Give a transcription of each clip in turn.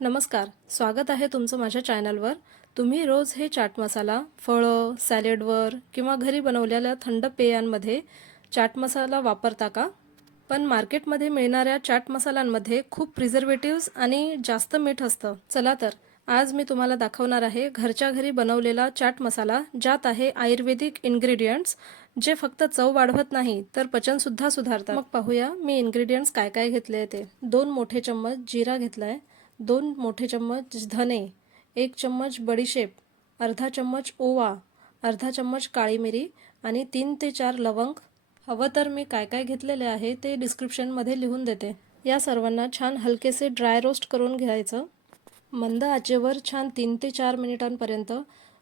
नमस्कार, स्वागत आहे तुमचं माझ्या चॅनलवर. तुम्ही रोज हे चाट मसाला फळं, सॅलडवर किंवा घरी बनवलेल्या थंड पेयांमध्ये चाट मसाला वापरता का? पण मार्केटमध्ये मिळणाऱ्या चाट मसाल्यांमध्ये खूप प्रिझर्वेटिव्ह्ज आणि जास्त मीठ असतं. चला तर, आज मी तुम्हाला दाखवणार आहे घरच्या घरी बनवलेला चाट मसाला, ज्यात आहे आयुर्वेदिक इन्ग्रेडियंट्स, जे फक्त चव वाढवत नाही तर पचनसुद्धा सुधारतात. मग पाहूया मी इन्ग्रेडियंट्स काय काय घेतले ते. 2 मोठे चम्मच जिरा घेतलाय, 2 मोठे चम्मच धने, 1 चम्मच बडीशेप, अर्धा चम्मच ओवा, अर्धा चम्मच काळी मिरी आणि 3 ते 4 लवंग. हवं तर मी काय काय घेतलेले आहे ते डिस्क्रिप्शनमध्ये लिहून देते. या सर्वांना छान हलकेसे ड्राय रोस्ट करून घ्यायचं. मंद आचेवर छान 3 ते 4 मिनिटांपर्यंत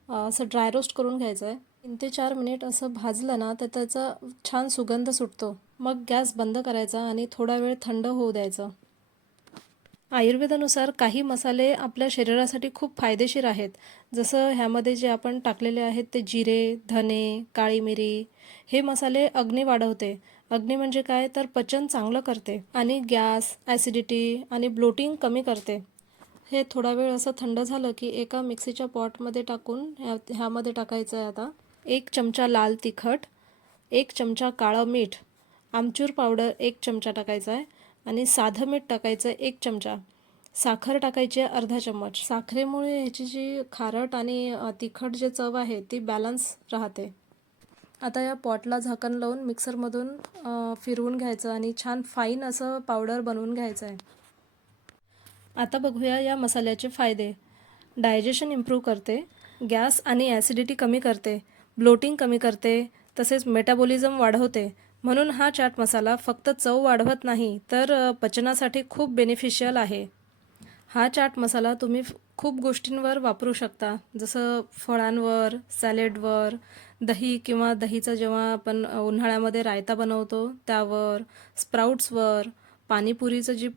असं ड्राय रोस्ट करून घ्यायचं आहे. 3 ते 4 मिनिट असं भाजलं ना तर त्याचा छान सुगंध सुटतो. मग गॅस बंद करायचा आणि थोडा वेळ थंड होऊ द्यायचं. आयुर्वेदानुसार काही मसाले आपल्या शरीरासाठी खूप फायदेशीर आहेत. जसं ह्यामध्ये जे आपण टाकलेले आहेत ते जिरे, धने, काळी मिरी, हे मसाले अग्नी वाढवते. अग्नी म्हणजे काय तर पचन चांगलं करते आणि गॅस, ॲसिडिटी आणि ब्लोटिंग कमी करते. हे थोडा वेळ असं थंड झालं की एका मिक्सीच्या पॉटमध्ये टाकून ह्यामध्ये टाकायचं आहे आता 1 चमचा लाल तिखट, 1 चमचा काळं मीठ, आमचूर पावडर 1 चमचा टाकायचा आहे आणि साधं मीठ टाकायचं 1 चमचा. साखर टाकायची आहे अर्धा चम्मच. साखरेमुळे ह्याची जी खारट आणि तिखट जे चव आहे ती बॅलन्स राहते. आता या पॉटला झाकण लावून मिक्सरमधून फिरवून घ्यायचं आणि छान फाईन असं पावडर बनवून घ्यायचं आहे. आता बघूया या मसाल्याचे फायदे. डायजेशन इम्प्रूव्ह करते, गॅस आणि ॲसिडिटी कमी करते, ब्लोटिंग कमी करते, तसेच मेटाबॉलिझम वाढवते. म्हणून हा चाट मसाला फक्त चव वाढवत नाही तर पचनासाठी खूप बेनिफिशियल आहे. हा चाट मसाला तुम्ही खूप गोष्टींवर वापरू शकता, जसं फळांवर, सॅलेडवर, दही किंवा दहीचा जेव्हा आपण उन्हाळ्यामध्ये रायता बनवतो त्यावर, स्प्राउट्सवर, पाणीपुरीचं जी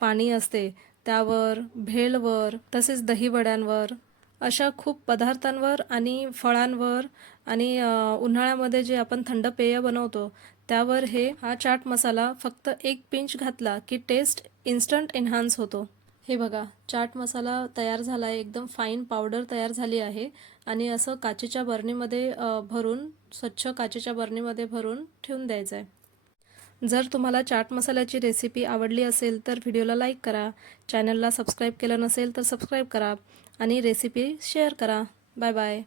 पाणी असते त्यावर, भेळवर, तसेच दहीवड्यांवर, अशा खूप पदार्थांवर आणि फळांवर आणि उन्हाळ्यामध्ये जे आपण थंड पेय बनवतो त्यावर हा चाट मसाला फक्त 1 पिंच घातला की टेस्ट इन्स्टंट एन्हान्स होतो. हे बघा, चाट मसाला तयार झाला आहे, एकदम फाईन पावडर तयार झाली आहे आणि असं काचेच्या बरणीमध्ये भरून, स्वच्छ काचेच्या बरणीमध्ये भरून ठेवून द्यायचं आहे. जर तुम्हाला चाट मसाल्याची रेसिपी आवडली असेल तर व्हिडिओला लाईक करा, चॅनलला सबस्क्राईब केलं नसेल तर सबस्क्राईब करा आणि रेसिपी शेअर करा. Bye bye.